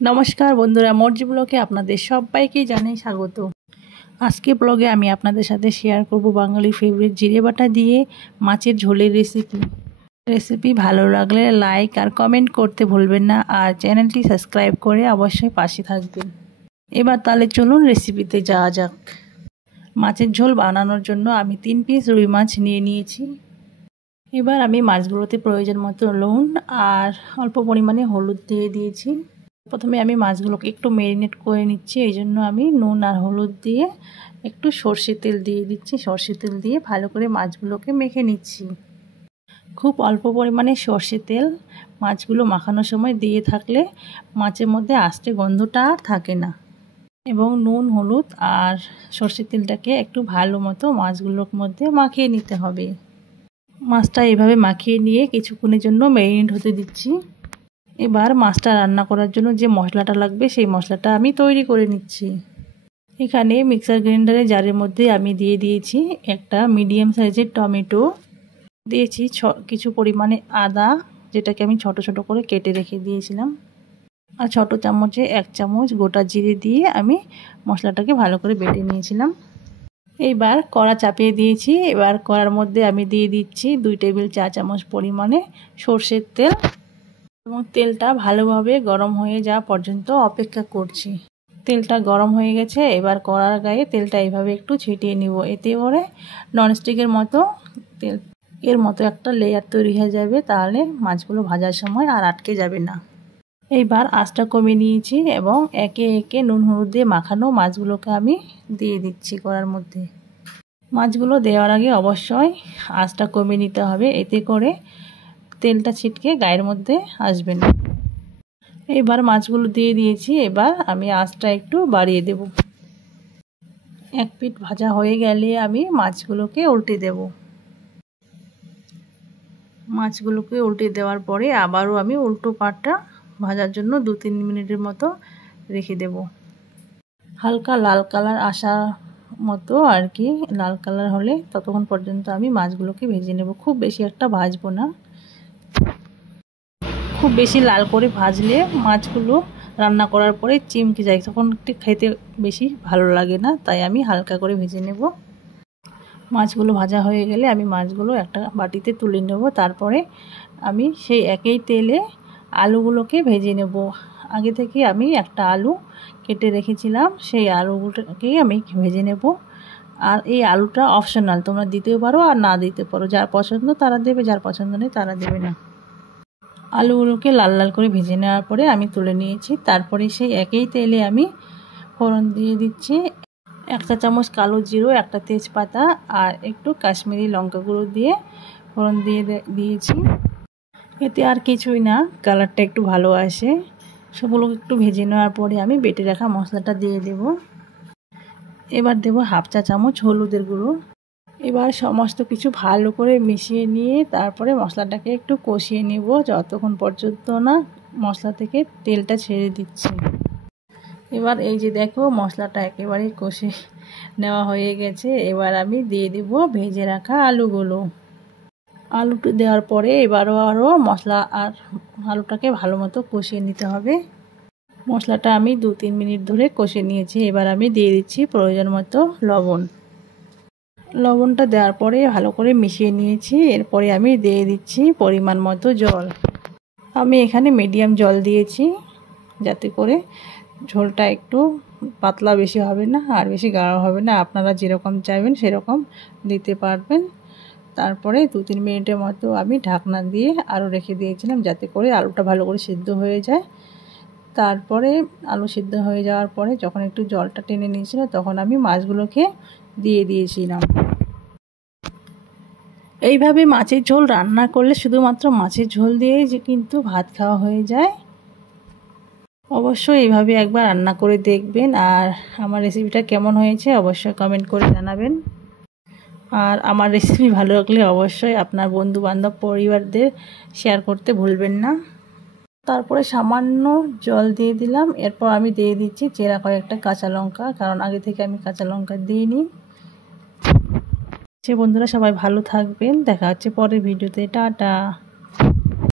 নমস্কার বন্ধুরা, মর্জি ব্লগে আপনাদের সবাইকে জানাই স্বাগত। আজকে ব্লগে আমি আপনাদের সাথে শেয়ার করব বাঙালির ফেভারিট জিরে বাটা দিয়ে মাছের ঝোলের রেসিপি ভালো লাগলে লাইক আর কমেন্ট করতে ভুলবেন না, আর চ্যানেলটি সাবস্ক্রাইব করে অবশ্যই পাশে থাকবেন। এবার তাহলে চলুন রেসিপিতে যাওয়া যাক। মাছের ঝোল বানানোর জন্য আমি 3 পিস রুই মাছ নিয়ে নিয়েছি। এবার আমি মাছগুলোতে প্রয়োজন মতো নুন আর অল্প পরিমাণে হলুদ দিয়ে দিয়েছি। প্রথমে আমি মাছগুলোকে একটু ম্যারিনেট করে নিচ্ছি, এই জন্য আমি নুন আর হলুদ দিয়ে একটু সর্ষের তেল দিয়ে দিচ্ছি। সর্ষের তেল দিয়ে ভালো করে মাছগুলোকে মেখে নিচ্ছি। খুব অল্প পরিমাণে সর্ষের তেল মাছগুলো মাখানোর সময় দিয়ে থাকলে মাছের মধ্যে আস্তে গন্ধটা আর থাকে না। এবং নুন হলুদ আর সর্ষের তেলটাকে একটু ভালো মতো মাছগুলোর মধ্যে মাখিয়ে নিতে হবে। মাছটা এভাবে মাখিয়ে নিয়ে কিছুক্ষণের জন্য ম্যারিনেট হতে দিচ্ছি। এবার মাছটা রান্না করার জন্য যে মশলাটা লাগবে সেই মশলাটা আমি তৈরি করে নিচ্ছি। এখানে মিক্সার গ্রাইন্ডারে জারের মধ্যে আমি দিয়ে দিয়েছি একটা মিডিয়াম সাইজের টমেটো, দিয়েছি কিছু পরিমাণে আদা, যেটাকে আমি ছোট ছোট করে কেটে রেখে দিয়েছিলাম, আর ছোট চামচে 1 চামচ গোটা জিরে দিয়ে আমি মশলাটাকে ভালো করে বেটে নিয়েছিলাম। এইবার কড়া চাপিয়ে দিয়েছি। এবার কড়ার মধ্যে আমি দিয়ে দিচ্ছি 2 টেবিল চা চামচ পরিমাণে সর্ষের তেল, এবং তেলটা ভালোভাবে গরম হয়ে যাওয়া পর্যন্ত অপেক্ষা করছি। তেলটা গরম হয়ে গেছে। এবার কড়ার গায়ে তেলটা এইভাবে একটু ছিটিয়ে নিব, এতে করে ননস্টিকের মতো এর মতো একটা লেয়ার তৈরি হয়ে যাবে, তাহলে মাছগুলো ভাজার সময় আর আটকে যাবে না। এইবার আঁচটা কমিয়ে নিয়েছি এবং একে একে নুন হলুদ দিয়ে মাখানো মাছগুলোকে আমি দিয়ে দিচ্ছি কড়ার মধ্যে। মাছগুলো দেওয়ার আগে অবশ্যই আঁচটা কমিয়ে নিতে হবে, এতে করে তেলটা ছিটকে গায়ের মধ্যে আসবে না। এবার মাছগুলো দিয়ে দিয়েছি। এবার আমি আঁচটা একটু বাড়িয়ে দেব। 1 পিঠ ভাজা হয়ে গেলে আমি মাছগুলোকে উল্টে দেব। মাছগুলোকে উল্টে দেওয়ার পরে আবারও আমি উল্টো পাটটা ভাজার জন্য 2-3 মিনিটের মতো রেখে দেব। হালকা লাল কালার আসা মতো আর কি, লাল কালার হলে ততক্ষণ পর্যন্ত আমি মাছগুলোকে ভেজে নেব। খুব বেশি একটা ভাজবো না, খুব বেশি লাল করে ভাজলে মাছগুলো রান্না করার পরে চিমকে যায়, তখন একটু খেতে বেশি ভালো লাগে না, তাই আমি হালকা করে ভেজে নেব। মাছগুলো ভাজা হয়ে গেলে আমি মাছগুলো একটা বাটিতে তুলে নেব। তারপরে আমি সেই একই তেলে আলুগুলোকে ভেজে নেব। আগে থেকে আমি একটা আলু কেটে রেখেছিলাম, সেই আলুগুলোকেই আমি ভেজে নেব। আর এই আলুটা অপশনাল, তোমরা দিতেও পারো আর না দিতে পারো, যার পছন্দ তারা দেবে, যার পছন্দ নেই তারা দেবে না। আলুগুলোকে লাল লাল করে ভেজে নেওয়ার পরে আমি তুলে নিয়েছি। তারপরে সেই একই তেলে আমি ফোড়ন দিয়ে দিচ্ছি। 1 চা চামচ কালো জিরে, একটা তেজপাতা আর একটু কাশ্মীরি লঙ্কা গুঁড়ো দিয়ে ফোড়ন দিয়েছি। এতে আর কিছুই না, কালারটা একটু ভালো আসে। সবগুলোকে একটু ভেজে নেওয়ার পরে আমি বেটে রাখা মশলাটা দিয়ে দেব। এবার দেব 1/2 চা চামচ হলুদের গুঁড়ো। এবার সমস্ত কিছু ভালো করে মিশিয়ে নিয়ে তারপরে মশলাটাকে একটু কষিয়ে নেব, যতক্ষণ পর্যন্ত না মশলা থেকে তেলটা ছেড়ে দিচ্ছে। এবার এই যে দেখো মশলাটা একেবারে কষে নেওয়া হয়ে গেছে। এবার আমি দিয়ে দেব ভেজে রাখা আলুগুলো। আলুটা দেওয়ার পরে এবারও আরও মশলা আর আলুটাকে ভালো মতো কষিয়ে নিতে হবে। মশলাটা আমি 2-3 মিনিট ধরে কষে নিয়েছি। এবার আমি দিয়ে দিচ্ছি প্রয়োজন মতো লবণ। লবণটা দেওয়ার পরে ভালো করে মিশিয়ে নিয়েছি। এরপরে আমি দিয়ে দিচ্ছি পরিমাণ মতো জল। আমি এখানে মিডিয়াম জল দিয়েছি, যাতে করে ঝোলটা একটু পাতলা বেশি হবে না আর বেশি গাঢ় হবে না। আপনারা যেরকম চাইবেন সেরকম দিতে পারবেন। তারপরে 2-3 মিনিটের মতো আমি ঢাকনা দিয়ে আরও রেখে দিয়েছিলাম, যাতে করে আলুটা ভালো করে সিদ্ধ হয়ে যায়। তারপরে আলু সিদ্ধ হয়ে যাওয়ার পরে যখন একটু জলটা টেনে নিয়েছিল, তখন আমি মাছগুলোকে দিয়ে দিয়েছিলাম। এইভাবে মাছের ঝোল রান্না করলে শুধুমাত্র মাছের ঝোল দিয়েই যে কিন্তু ভাত খাওয়া হয়ে যায়। অবশ্যই এইভাবে একবার রান্না করে দেখবেন। আর আমার রেসিপিটা কেমন হয়েছে অবশ্যই কমেন্ট করে জানাবেন। আর আমার রেসিপি ভালো লাগলে অবশ্যই আপনার বন্ধু বান্ধব পরিবারদের শেয়ার করতে ভুলবেন না। তারপরে সামান্য জল দিয়ে দিলাম। এরপর আমি দিয়ে দিচ্ছি চেরা কয়েকটা কাঁচা লঙ্কা, কারণ আগে থেকে আমি কাঁচা লঙ্কা দিইনি। বন্ধুরা সবাই ভালো থাকবেন, দেখা হচ্ছে পরের ভিডিওতে। টাটা।